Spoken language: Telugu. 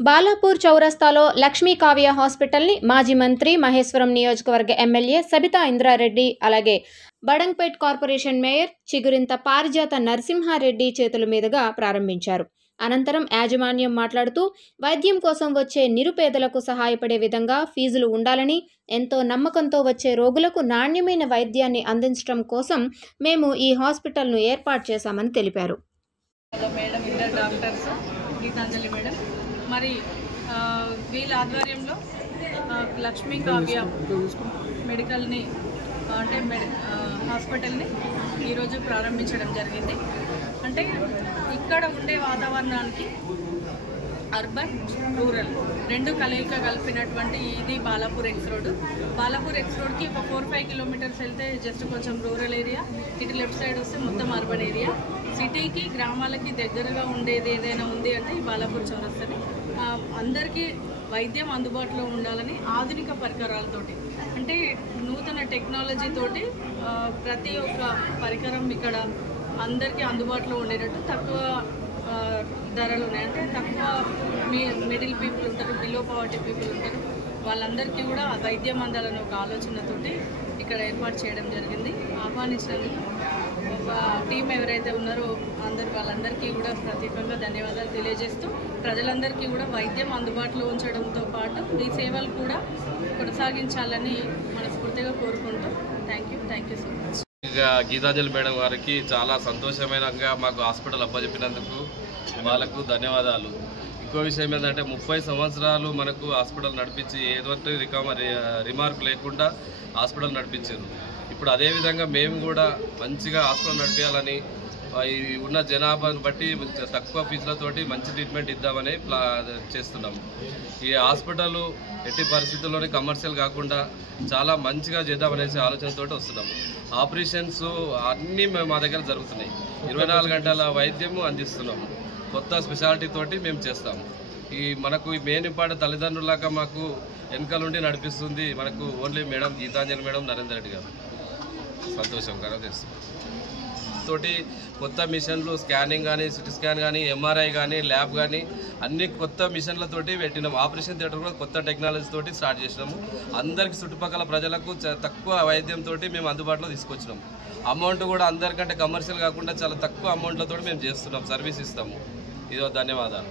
బాలాపూర్ చౌరస్తాలో లక్ష్మీ కావ్య హాస్పిటల్ని మాజీ మంత్రి మహేశ్వరం నియోజకవర్గ ఎమ్మెల్యే సబితా ఇంద్రారెడ్డి అలాగే బడంగ్పేట్ కార్పొరేషన్ మేయర్ చిగురింత పారిజాత నరసింహారెడ్డి చేతుల మీదుగా ప్రారంభించారు. అనంతరం యాజమాన్యం మాట్లాడుతూ వైద్యం కోసం వచ్చే నిరుపేదలకు సహాయపడే విధంగా ఫీజులు ఉండాలని, ఎంతో నమ్మకంతో వచ్చే రోగులకు నాణ్యమైన వైద్యాన్ని అందించడం కోసం మేము ఈ హాస్పిటల్ను ఏర్పాటు చేశామని తెలిపారు. మరి వీళ్ళ ఆధ్వర్యంలో లక్ష్మీ కావ్య మెడికల్ని అంటే హాస్పిటల్ని ఈరోజు ప్రారంభించడం జరిగింది. అంటే ఇక్కడ ఉండే వాతావరణానికి అర్బన్ రూరల్ రెండు కలయిక కలిపినటువంటి ఇది Balapur X road. Balapur X రోడ్కి ఒక 4-5 కిలోమీటర్స్ వెళ్తే జస్ట్ కొంచెం రూరల్ ఏరియా, ఇటు లెఫ్ట్ సైడ్ వస్తే మొత్తం అర్బన్ ఏరియా. సిటీకి గ్రామాలకి దగ్గరగా ఉండేది ఏదైనా ఉంది అంటే ఈ బాలాపూర్ చౌరస్తాని. అందరికీ వైద్యం అందుబాటులో ఉండాలని ఆధునిక పరికరాలతోటి అంటే నూతన టెక్నాలజీతోటి ప్రతి ఒక్క పరికరం ఇక్కడ అందరికీ అందుబాటులో ఉండేటట్టు తక్కువ ధరలు ఉన్నాయి. అంటే తక్కువ మిడిల్ పీపుల్ ఉంటారు, బిలో పవర్టీ పీపుల్ ఉంటారు, వాళ్ళందరికీ కూడా వైద్యం అందాలని ఒక ఆలోచనతోటి ఇక్కడ ఏర్పాటు చేయడం జరిగింది. ఆహ్వానించినందుకు టీం ఎవరైతే ఉన్నారో వాళ్ళందరికీ కూడా ప్రత్యేకంగా ధన్యవాదాలు తెలియజేస్తూ ప్రజలందరికీ కూడా వైద్యం అందుబాటులో ఉంచడంతో పాటు ఈ సేవలు కూడా కొనసాగించాలని మనస్ఫూర్తిగా కోరుకుంటూ thank you so much. Geetanjali madam గారికి చాలా సంతోషమైనగా మాకు హాస్పిటల్ అప్పచెప్పినందుకు వాళ్ళకు ధన్యవాదాలు. ఇంకో విషయం ఏంటంటే 30 సంవత్సరాలు మనకు హాస్పిటల్ నడిపించి ఎటువంటి రిమార్క్ లేకుండా హాస్పిటల్ నడిపించారు. ఇప్పుడు అదేవిధంగా మేము కూడా మంచిగా హాస్పిటల్ నడిపించాలని ఉన్న జనాభాను బట్టి తక్కువ ఫీజులతోటి మంచి ట్రీట్మెంట్ ఇద్దామని చేస్తున్నాము. ఈ హాస్పిటల్ ఎట్టి పరిస్థితుల్లోనే కమర్షియల్ కాకుండా చాలా మంచిగా చేద్దామనేసి ఆలోచనతోటి వస్తున్నాము. ఆపరేషన్స్ అన్నీ మా దగ్గర జరుగుతున్నాయి. 24 గంటల వైద్యము అందిస్తున్నాము. కొత్త స్పెషాలిటీ తోటి మేము చేస్తాము. మనకు మెయిన్ ఇంపార్టెంట్ తల్లిదండ్రులాగా మాకు వెనకాలండి నడిపిస్తుంది మనకు only madam Geetanjali madam, Narender Reddy garu. సంతోషంగా చేస్తున్నాం. తోటి కొత్త మిషన్లు స్కానింగ్ కానీ, సిటీ స్కాన్ కానీ, ఎంఆర్ఐ కానీ, ల్యాబ్ కానీ అన్ని కొత్త మిషన్లతోటి పెట్టినాము. ఆపరేషన్ థియేటర్ కూడా కొత్త టెక్నాలజీ తోటి స్టార్ట్ చేసినాము. అందరికి చుట్టుపక్కల ప్రజలకు తక్కువ వైద్యంతో మేము అందుబాటులో తీసుకొచ్చినాము. అమౌంట్ కూడా అందరికంటే కమర్షియల్ కాకుండా చాలా తక్కువ అమౌంట్లతో మేము చేస్తున్నాం, సర్వీస్ ఇస్తాము. ఇదో ధన్యవాదాలు.